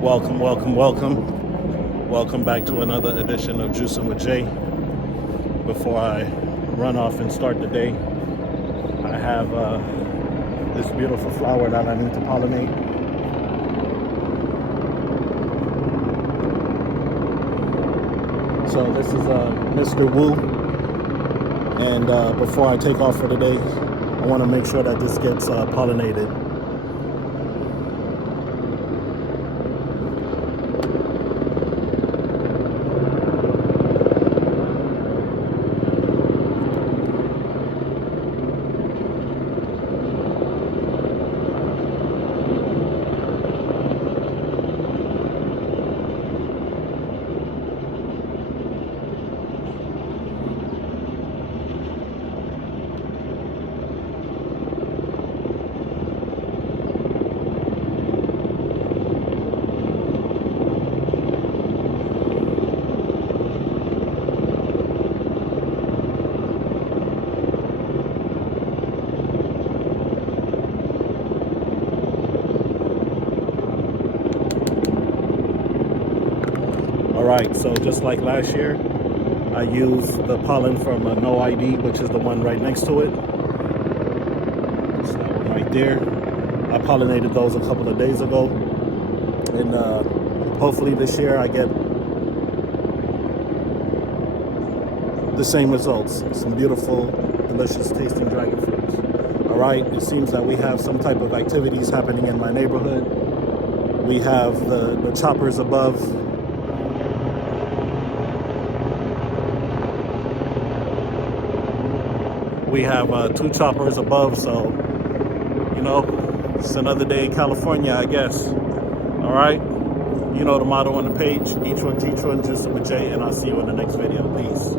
Welcome, welcome, welcome. Welcome back to another edition of Juicing with Jay. Before I run off and start the day, I have this beautiful flower that I need to pollinate. So this is Mr. Wu. And before I take off for the day, I want to make sure that this gets pollinated. Alright, so just like last year, I used the pollen from a No ID, which is the one right next to it. It's that one right there. I pollinated those a couple of days ago. And hopefully this year I get the same results. Some beautiful, delicious tasting dragon fruits. Alright, it seems that we have some type of activities happening in my neighborhood. We have the choppers above. We have 2 choppers above, so, you know, it's another day in California, I guess. All right? You know the motto on the page, each one teach one, Juicing with Jay, and I'll see you in the next video. Peace.